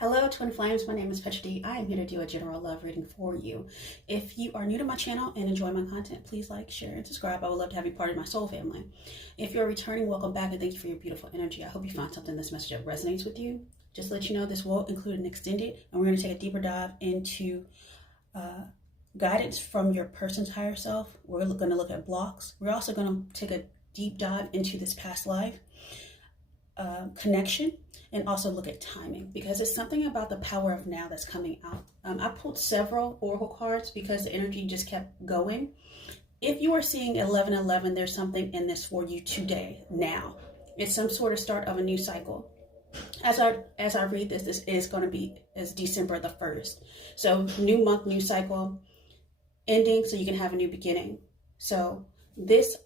Hello, Twin Flames. My name is PetraDennis. I am here to do a general love reading for you. If you are new to my channel and enjoy my content, please like, share, and subscribe. I would love to have you part of my soul family. If you're returning, welcome back and thank you for your beautiful energy. I hope you find something in this message that resonates with you. Just to let you know, this will include an extended, and we're going to take a deeper dive into guidance from your person's higher self. We're going to look at blocks. We're also going to take a deep dive into this past life connection, and also look at timing, because it's something about the power of now that's coming out. I pulled several oracle cards because the energy just kept going. If you are seeing 1111, there's something in this for you today, now. It's some sort of start of a new cycle. As I read this, this is going to be as December the 1st. So new month, new cycle, ending so you can have a new beginning. So this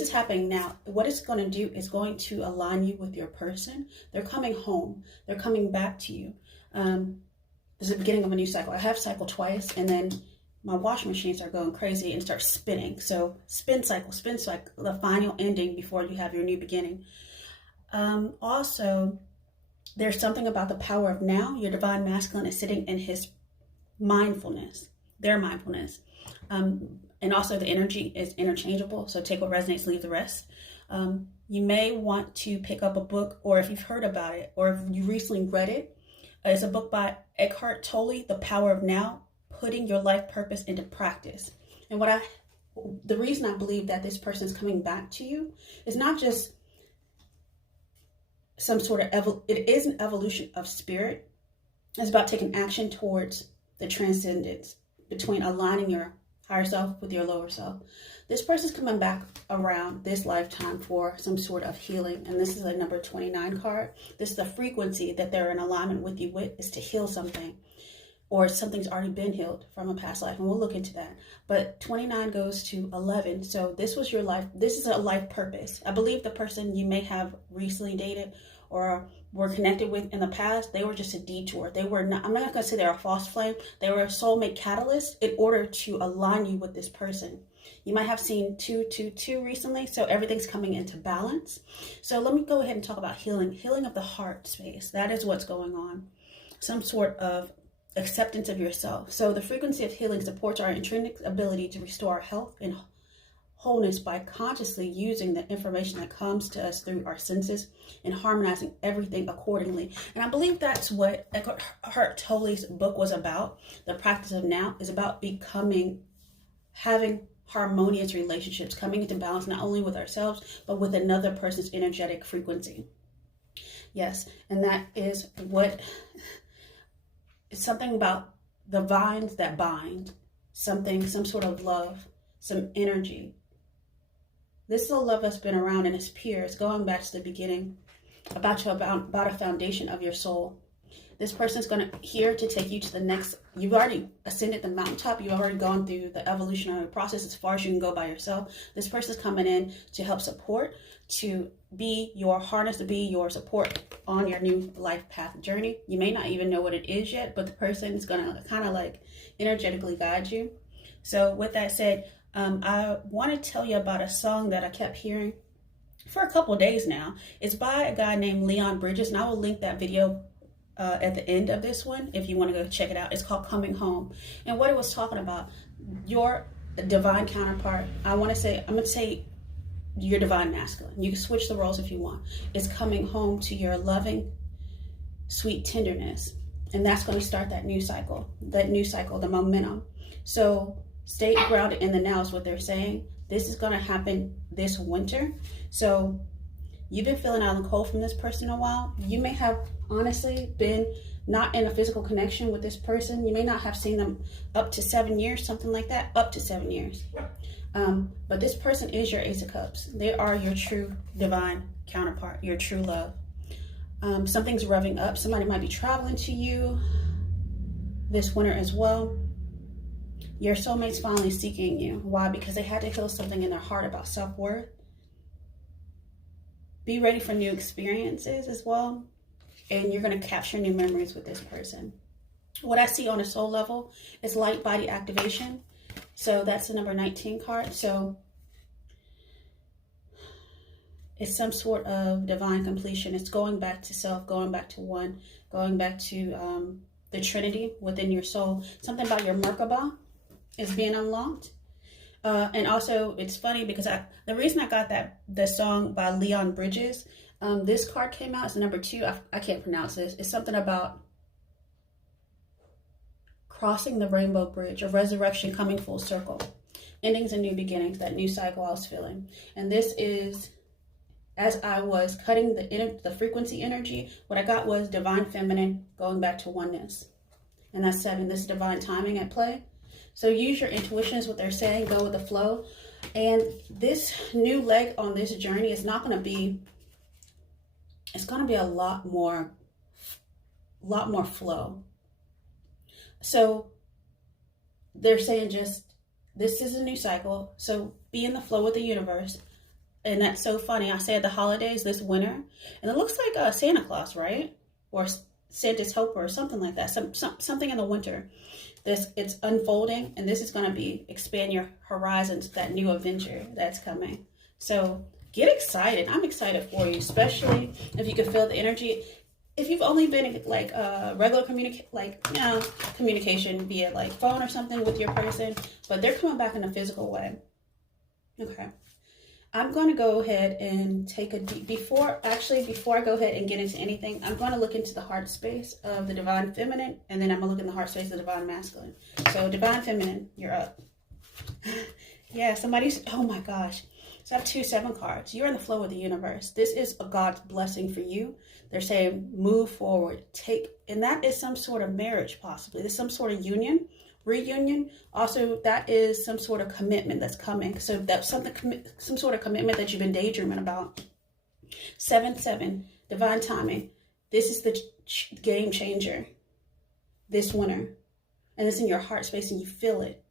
is happening now. What it's going to do is going to align you with your person. They're coming home. They're coming back to you. This is the beginning of a new cycle. I have cycled twice, and then my washing machines are going crazy and start spinning. So spin cycle, the final ending before you have your new beginning. Also, there's something about the power of now. Your divine masculine is sitting in his mindfulness, their mindfulness. And also the energy is interchangeable. So take what resonates, leave the rest. You may want to pick up a book, or if you've heard about it, or if you recently read it. It's a book by Eckhart Tolle, The Power of Now, Putting Your Life Purpose into Practice. And the reason I believe that this person is coming back to you is not just some sort of, it is an evolution of spirit. It's about taking action towards the transcendence between aligning your higher self with your lower self. This person's coming back around this lifetime for some sort of healing. And this is a number 29 card. This is the frequency that they're in alignment with you with, is to heal something, or something's already been healed from a past life. And we'll look into that. But 29 goes to 11. So this was your life. This is a life purpose. I believe the person you may have recently dated or were connected with in the past, they were just a detour. They were not, I'm not going to say they're a false flame. They were a soulmate catalyst in order to align you with this person. You might have seen 222 recently, so everything's coming into balance. So let me go ahead and talk about healing of the heart space. That is what's going on. Some sort of acceptance of yourself. So the frequency of healing supports our intrinsic ability to restore our health and wholeness by consciously using the information that comes to us through our senses and harmonizing everything accordingly. And I believe that's what Eckhart Tolle's book was about. The practice of now is about having harmonious relationships, coming into balance not only with ourselves, but with another person's energetic frequency. Yes, and that is what, it's something about the vines that bind, some sort of love, some energy. This is a love that's been around and is pure. It's going back to the beginning, about a foundation of your soul. This person's here to take you to the next. You've already ascended the mountaintop. You've already gone through the evolutionary process as far as you can go by yourself. This person's coming in to help support, to be your harness, to be your support on your new life path journey. You may not even know what it is yet, but the person is going to kind of like energetically guide you. So with that said, I want to tell you about a song that I kept hearing for a couple of days now. It's by a guy named Leon Bridges, and I will link that video at the end of this one if you want to go check it out. It's called Coming Home. And what it was talking about, your divine counterpart, I'm going to say your divine masculine. You can switch the roles if you want. Is coming home to your loving, sweet tenderness. And that's going to start that new cycle, the momentum. So stay grounded in the now is what they're saying. This is going to happen this winter. So you've been feeling out in the cold from this person a while. You may have honestly been not in a physical connection with this person. You may not have seen them up to 7 years, something like that, up to 7 years. But this person is your Ace of Cups. They are your true divine counterpart, your true love. Something's revving up. Somebody might be traveling to you this winter as well. Your soulmate's finally seeking you. Why? Because they had to heal something in their heart about self-worth. Be ready for new experiences as well. And you're going to capture new memories with this person. What I see on a soul level is light body activation. So that's the number 19 card. So It's some sort of divine completion. It's going back to self, going back to one, going back to the Trinity within your soul. Something about your Merkaba is being unlocked. And also, it's funny because the reason I got the song by Leon Bridges, this card came out. It's number 2. I can't pronounce this. It's something about crossing the rainbow bridge, a resurrection coming full circle, endings and new beginnings, that new cycle I was feeling. And this is, as I was cutting the frequency energy, what I got was divine feminine going back to oneness. And that's 7. This is divine timing at play. So use your intuition is what they're saying. Go with the flow. And this new leg on this journey is not going to be, it's going to be a lot more flow. So they're saying just, this is a new cycle. So be in the flow with the universe. And that's so funny. I said the holidays this winter, and it looks like Santa Claus, right? Or Santa's helper or something like that. Something in the winter. It's unfolding, and this is going to be expand your horizons, that new adventure that's coming. So get excited. I'm excited for you, especially if you can feel the energy. If you've only been in like regular communication via like phone or something with your person, but they're coming back in a physical way. Okay. I'm going to go ahead and take a deep, before I go ahead and get into anything, I'm going to look into the heart space of the divine feminine, and then I'm going to look in the heart space of the divine masculine. So divine feminine, you're up. Yeah, somebody's, oh my gosh. So I have 2 7 cards. You're in the flow of the universe. This is a God's blessing for you. They're saying move forward, and that is some sort of marriage possibly. There's some sort of reunion. Also, that is some sort of commitment that's coming. So that's some sort of commitment that you've been daydreaming about. 7 divine timing. This is the game changer this winter, and it's in your heart space and you feel it.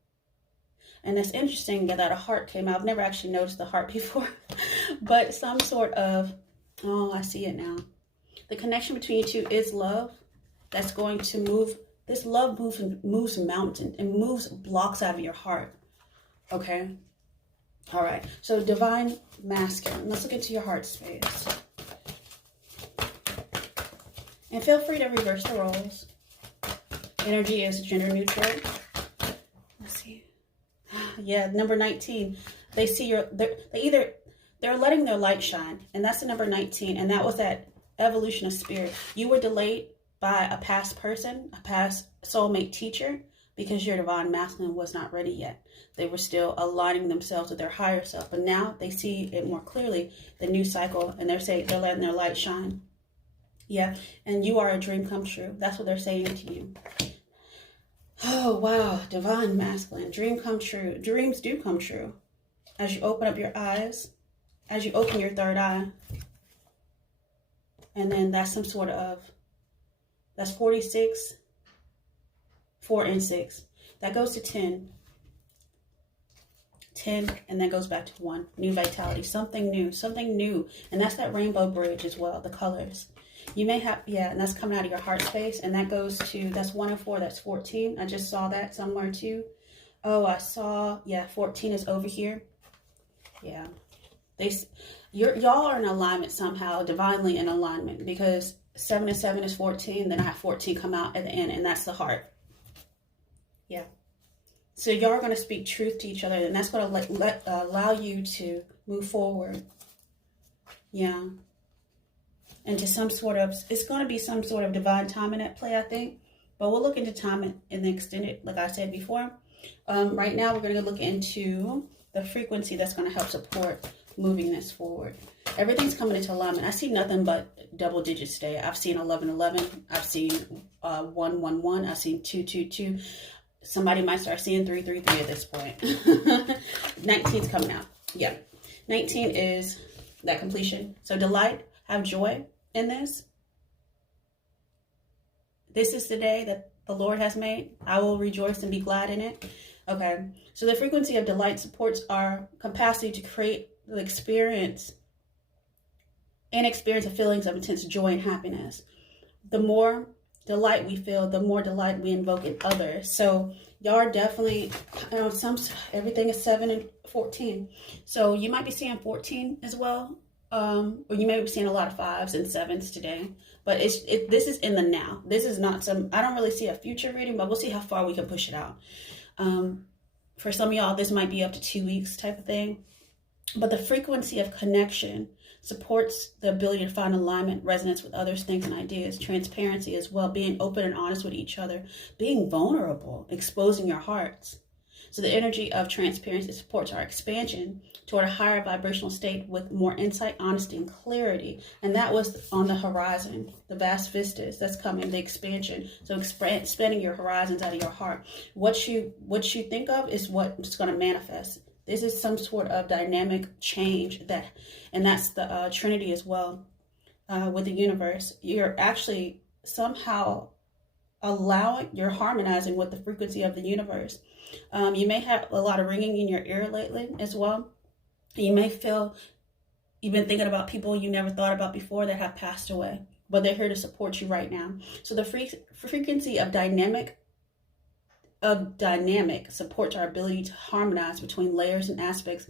And it's interesting that a heart came out. I've never actually noticed the heart before, but some sort of, oh, I see it now. The connection between you two is love. That's going to move. This love moves mountains and moves blocks out of your heart. Okay. All right. So divine masculine. Let's look into your heart space. And feel free to reverse the roles. Energy is gender neutral. Let's see. Yeah, number 19. They see they're letting their light shine, and that's the number 19, and that was that evolution of spirit. You were delayed by a past person, a past soulmate teacher, because your divine masculine was not ready yet. They were still aligning themselves with their higher self, but now they see it more clearly, the new cycle, and they're saying they're letting their light shine. Yeah, and you are a dream come true. That's what they're saying to you. Oh, wow. Divine masculine. Dream come true. Dreams do come true. As you open up your eyes, as you open your third eye. And then that's some sort of, that's 46, 4 and 6. That goes to 10. 10, and that goes back to 1. New vitality. Something new. Something new. And that's that rainbow bridge as well. The colors. You may have, yeah, and that's coming out of your heart space, and that goes to, that's 1 and 4, that's 14. I just saw that somewhere too. Oh, I saw, yeah, 14 is over here. Yeah. Y'all are in alignment somehow, divinely in alignment, because 7 and 7 is 14, then I have 14 come out at the end, and that's the heart. Yeah. So y'all are going to speak truth to each other, and that's going to allow you to move forward. Yeah. And to some sort of, it's going to be some sort of divine timing at play, I think. But we'll look into timing in the extended, like I said before. Right now, we're going to look into the frequency that's going to help support moving this forward. Everything's coming into alignment. I see nothing but double digits today. I've seen 1111. I've seen 111. I've seen 222. Somebody might start seeing 333 at this point. 19's coming out. Yeah. 19 is that completion. So delight, have joy in this. This is the day that the Lord has made. I will rejoice and be glad in it. Okay. So the frequency of delight supports our capacity to create the experience of feelings of intense joy and happiness. The more delight we feel, the more delight we invoke in others. So y'all are definitely, you know, everything is 7 and 14. So you might be seeing 14 as well. or you may be seeing a lot of 5s and 7s today, but this is in the now. This is not some, I don't really see a future reading, but we'll see how far we can push it out. For some of y'all, this might be up to 2 weeks type of thing, but the frequency of connection supports the ability to find alignment, resonance with others, things, and ideas, transparency as well, being open and honest with each other, being vulnerable, exposing your hearts. So the energy of transparency supports our expansion toward a higher vibrational state with more insight, honesty, and clarity. And that was on the horizon, the vast vistas that's coming, the expansion. So expanding your horizons out of your heart. What you think of is what's going to manifest. This is some sort of dynamic change and that's the Trinity as well with the universe. You're actually somehow you're harmonizing with the frequency of the universe. You may have a lot of ringing in your ear lately as well. You may feel you've been thinking about people you never thought about before that have passed away, but they're here to support you right now. So the frequency of dynamic supports our ability to harmonize between layers and aspects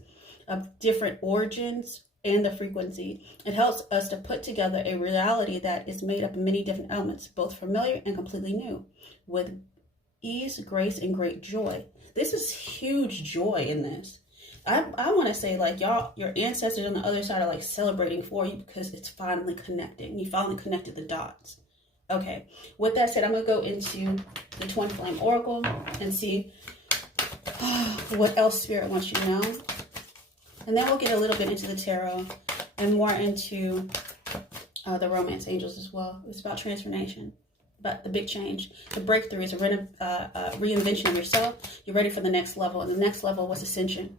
of different origins and the frequency. It helps us to put together a reality that is made up of many different elements, both familiar and completely new, with ease, grace, and great joy. This is huge joy in this. I want to say, like, y'all, your ancestors on the other side are like celebrating for you because it's finally connecting. You finally connected the dots. Okay, with that said, I'm going to go into the Twin Flame Oracle and see what else Spirit wants you to know. And then we'll get a little bit into the Tarot and more into the Romance Angels as well. It's about transformation, but the big change. The breakthrough is a reinvention of yourself. You're ready for the next level. And the next level was Ascension.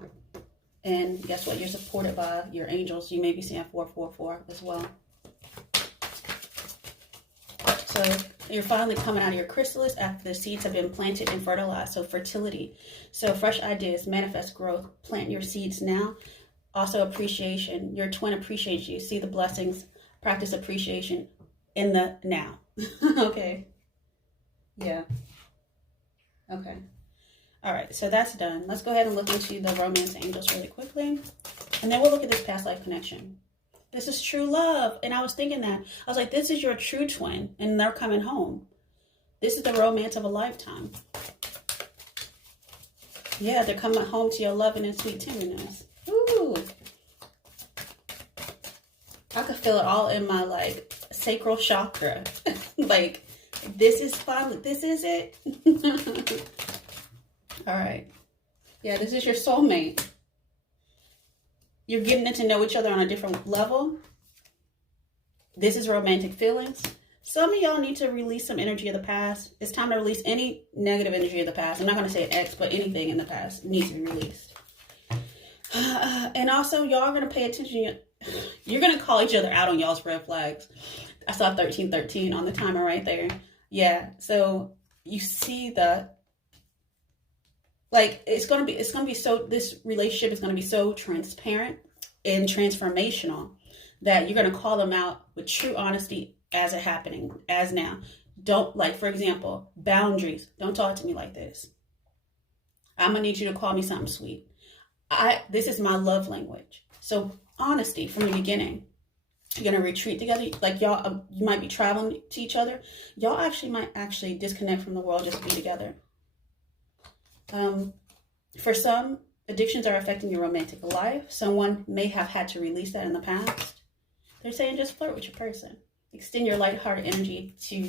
And guess what? You're supported by your angels. You may be seeing 444 as well. So you're finally coming out of your chrysalis after the seeds have been planted and fertilized. So fertility. So fresh ideas, manifest growth. Plant your seeds now. Also appreciation. Your twin appreciates you. See the blessings. Practice appreciation in the now. Okay. Yeah. Okay. All right. So that's done. Let's go ahead and look into the Romance Angels really quickly. And then we'll look at this past life connection. This is true love. And I was thinking that. I was like, this is your true twin. And they're coming home. This is the romance of a lifetime. Yeah, they're coming home to your loving and sweet tenderness. Ooh. I could feel it all in my, like, sacral chakra. Like, this is finally, this is it. All right. Yeah, this is your soulmate. You're getting to know each other on a different level. This is romantic feelings. Some of y'all need to release some energy of the past. It's time to release any negative energy of the past. I'm not going to say an ex, but anything in the past needs to be released. And also, y'all are going to pay attention. You're going to call each other out on y'all's red flags. I saw 1313 on the timer right there. Yeah, so you see the, like, it's going to be so, this relationship is going to be so transparent and transformational that you're going to call them out with true honesty as it happening, as now. Don't, like, for example, boundaries. Don't talk to me like this. I'm going to need you to call me something sweet. This is my love language. So honesty from the beginning. You're going to retreat together. Like, y'all, you might be traveling to each other. Y'all might disconnect from the world just to be together. For some, addictions are affecting your romantic life. Someone may have had to release that in the past. They're saying just flirt with your person. Extend your lighthearted energy to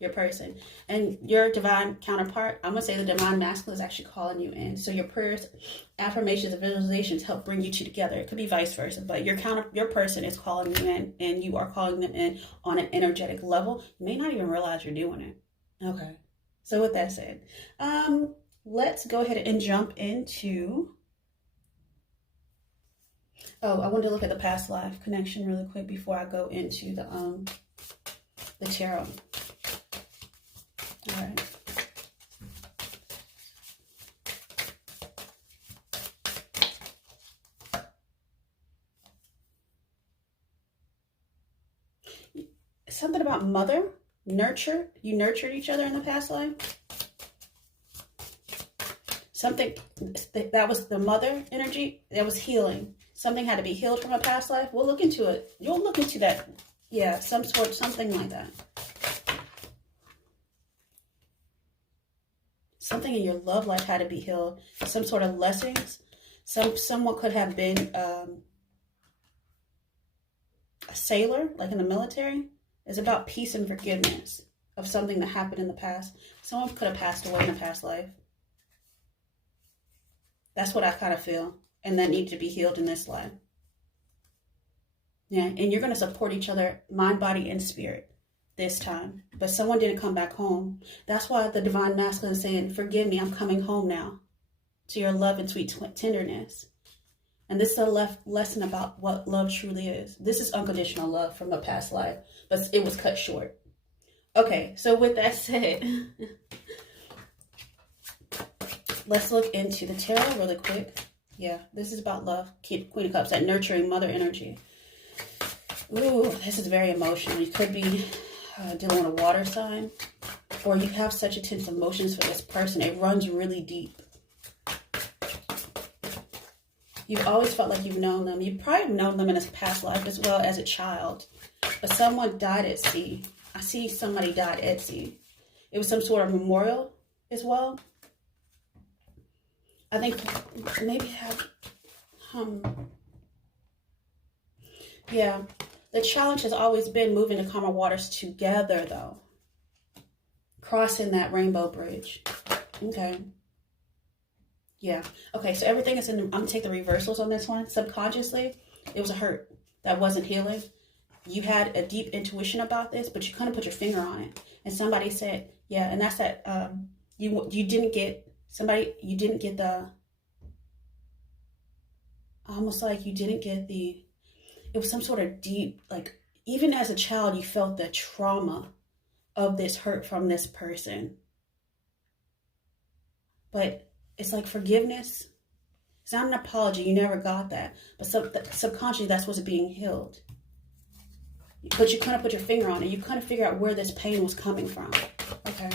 your person. And your divine counterpart, I'm going to say the divine masculine, is actually calling you in. So your prayers, affirmations, and visualizations help bring you two together. It could be vice versa, but your person is calling you in, and you are calling them in on an energetic level. You may not even realize you're doing it. Okay. So with that said, let's go ahead and jump into... Oh, I wanted to look at the past life connection really quick before I go into the tarot. All right. Something about mother, nurture. You nurtured each other in the past life. Something that was the mother energy that was healing. something had to be healed from a past life. We'll look into it. You'll look into that. Yeah, something like that. Something in your love life had to be healed. Some sort of lessons. Someone could have been a sailor, like in the military. It's about peace and forgiveness of something that happened in the past. Someone could have passed away in a past life. That's what I kind of feel. And that needs to be healed in this life. Yeah, and you're going to support each other, mind, body, and spirit this time. But someone didn't come back home. That's why the divine masculine is saying, forgive me, I'm coming home now to your love and sweet tenderness. And this is a lesson about what love truly is. This is unconditional love from a past life, but it was cut short. Okay, so with that said, let's look into the tarot really quick. Yeah, this is about love. Queen of Cups, that nurturing mother energy. Ooh, this is very emotional. You could be dealing with a water sign, or you have such intense emotions for this person. It runs really deep. You've always felt like you've known them. You've probably known them in a past life as well as a child. But someone died at sea. I see somebody died at sea. It was some sort of memorial as well. I think maybe have, yeah. The challenge has always been moving to calmer waters together, though. Crossing that rainbow bridge. Okay. Yeah. Okay, so everything is in, I'm going to take the reversals on this one. Subconsciously, it was a hurt that wasn't healing. You had a deep intuition about this, but you couldn't put your finger on it. And somebody said, yeah, and that's that, you didn't get, you didn't get the, almost like you didn't get the, it was some sort of deep, like, even as a child, you felt the trauma of this hurt from this person. But it's like forgiveness. It's not an apology. You never got that. But subconsciously, that's what's being healed. But you couldn't put your finger on it. You couldn't figure out where this pain was coming from. Okay.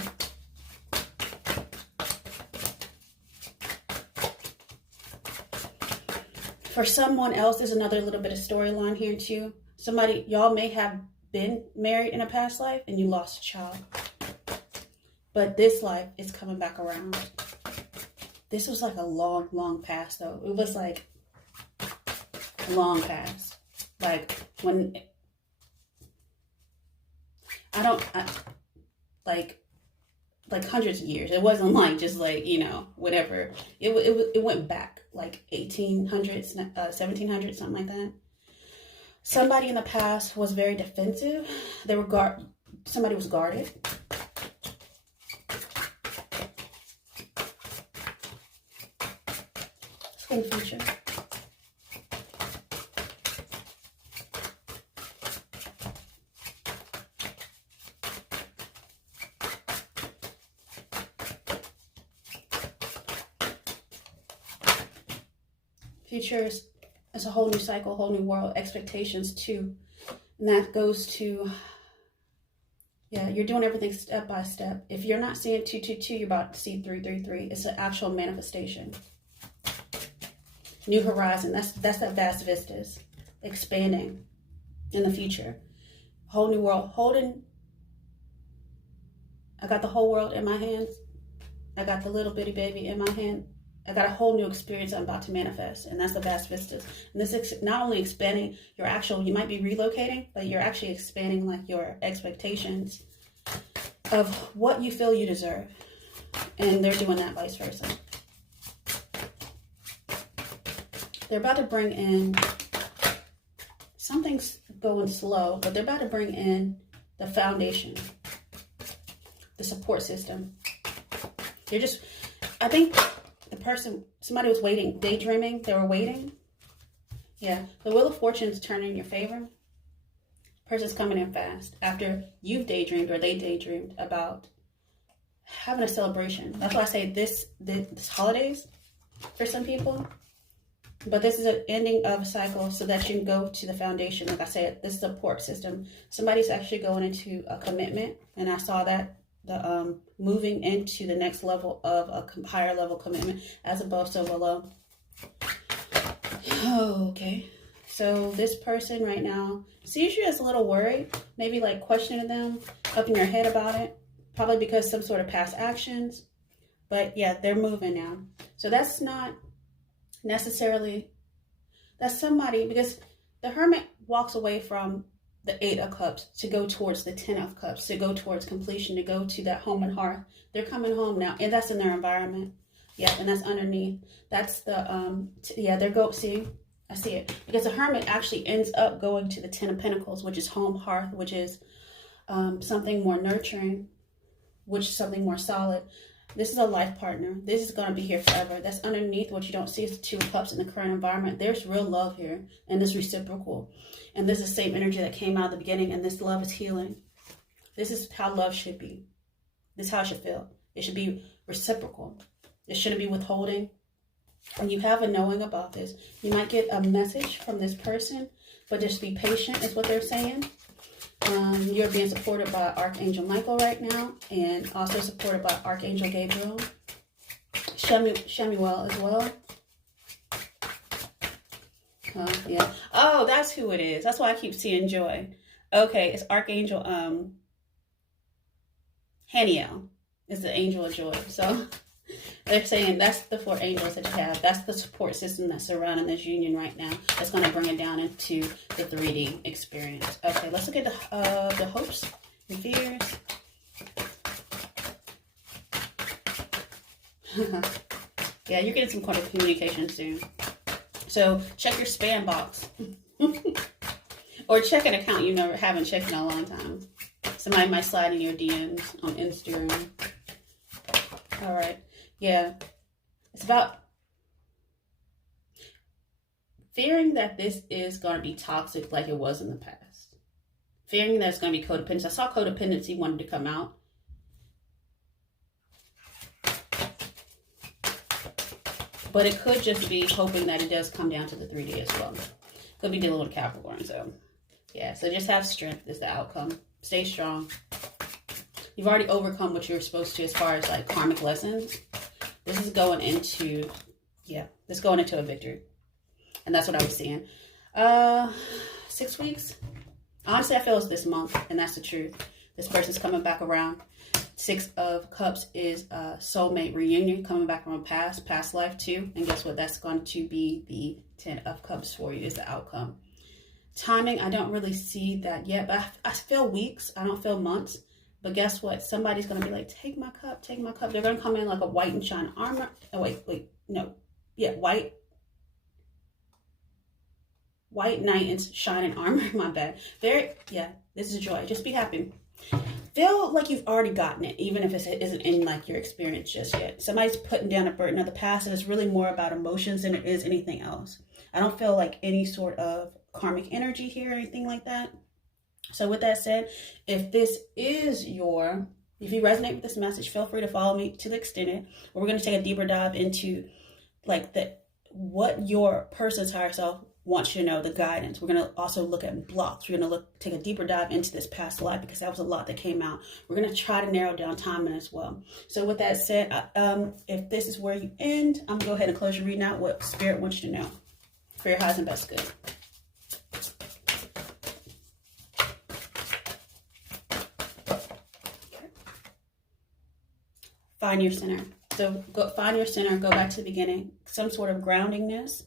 For someone else, there's another little bit of storyline here too. Somebody, y'all may have been married in a past life and you lost a child. But this life is coming back around. This was like a long, long past though. It was like a long past. Like when, like hundreds of years. It wasn't like just like, you know, whatever. It went back like 1800s, 1700s, something like that. Somebody in the past was very defensive. They were somebody was guarded. Let's go in the future. Future is a whole new cycle, whole new world, expectations too. And that goes to, yeah, you're doing everything step by step. If you're not seeing 222, you're about to see 333. It's an actual manifestation. New horizon, that's that vast vistas. Expanding in the future. Whole new world, I got the whole world in my hands. I got the little bitty baby in my hand. I got a whole new experience I'm about to manifest, and that's the vast vistas. And this is not only expanding your actual, you might be relocating, but you're actually expanding like your expectations of what you feel you deserve. And they're doing that vice versa. They're about to bring in, something's going slow, but they're about to bring in the foundation, the support system. You're just, I think, somebody was waiting, daydreaming, they were waiting. Yeah, the Wheel of Fortune is turning in your favor. Person's coming in fast after you've daydreamed or they daydreamed about having a celebration. That's why I say this holidays for some people. But this is an ending of a cycle so that you can go to the foundation. Like I said, this support system. Somebody's actually going into a commitment, and I saw that. The moving into the next level of a higher level commitment, as above, so below. Okay. So this person right now sees you as a little worried, maybe like questioning them, up in your head about it, probably because some sort of past actions. But yeah, they're moving now. So that's not necessarily, that's somebody, because the Hermit walks away from the 8 of Cups to go towards the 10 of Cups, to go towards completion, to go to that home and hearth. They're coming home now, and that's in their environment. Yeah, and that's underneath. That's the, yeah, they're see, I see it. Because the Hermit actually ends up going to the 10 of Pentacles, which is home, hearth, which is something more nurturing, which is something more solid. This is a life partner. This is going to be here forever. That's underneath. What you don't see is the 2 of Cups in the current environment. There's real love here, and this reciprocal. And this is the same energy that came out at the beginning, and this love is healing. This is how love should be. This is how it should feel. It should be reciprocal. It shouldn't be withholding. And you have a knowing about this. You might get a message from this person, but just be patient is what they're saying. You're being supported by Archangel Michael right now, and also supported by Archangel Gabriel, Shemuel as well. Yeah. Oh, that's who it is. That's why I keep seeing joy. Okay, it's Archangel Haniel is the angel of joy. So they're saying that's the 4 angels that you have. That's the support system that's surrounding this union right now. That's going to bring it down into the 3D experience. Okay, let's look at the hopes and fears. Yeah, you're getting some kind of communication soon. So check your spam box. Or check an account you haven't checked in a long time. Somebody might slide in your DMs on Instagram. All right. Yeah. It's about fearing that this is going to be toxic like it was in the past. Fearing that it's going to be codependence. I saw codependency wanted to come out. But it could just be hoping that it does come down to the 3D as well. Could be dealing with Capricorn. So, yeah. So just have strength is the outcome. Stay strong. You've already overcome what you're supposed to as far as like karmic lessons. This is going into, yeah, this is going into a victory. And that's what I was seeing. 6 weeks. Honestly, I feel it's this month, and that's the truth. This person's coming back around. 6 of Cups is a soulmate reunion, coming back from a past life too. And guess what? That's going to be the 10 of Cups for you is the outcome. Timing, I don't really see that yet, but I feel weeks. I don't feel months. But guess what? Somebody's going to be like, take my cup, take my cup. They're going to come in like a white and shine armor. Oh, wait, no. Yeah, white knight and shining armor. My bad. Yeah, this is joy. Just be happy. Feel like you've already gotten it, even if it isn't in like your experience just yet. Somebody's putting down a burden of the past, and it's really more about emotions than it is anything else. I don't feel like any sort of karmic energy here or anything like that. So with that said, if this is if you resonate with this message, feel free to follow me to the extended. We're going to take a deeper dive into like what your person's higher self wants you to know, the guidance. We're going to also look at blocks. We're going to take a deeper dive into this past life because that was a lot that came out. We're going to try to narrow down timing as well. So with that said, if this is where you end, I'm going to go ahead and close your reading out what Spirit wants you to know for your highest and best good. Find your center. So find your center, go back to the beginning, some sort of groundingness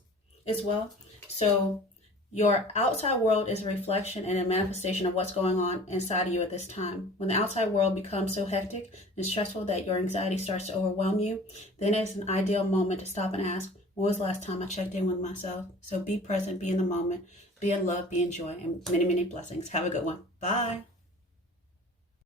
as well. So your outside world is a reflection and a manifestation of what's going on inside of you at this time. When the outside world becomes so hectic and stressful that your anxiety starts to overwhelm you, then it's an ideal moment to stop and ask, when was the last time I checked in with myself? So be present, be in the moment, be in love, be in joy, and many, many blessings. Have a good one. Bye.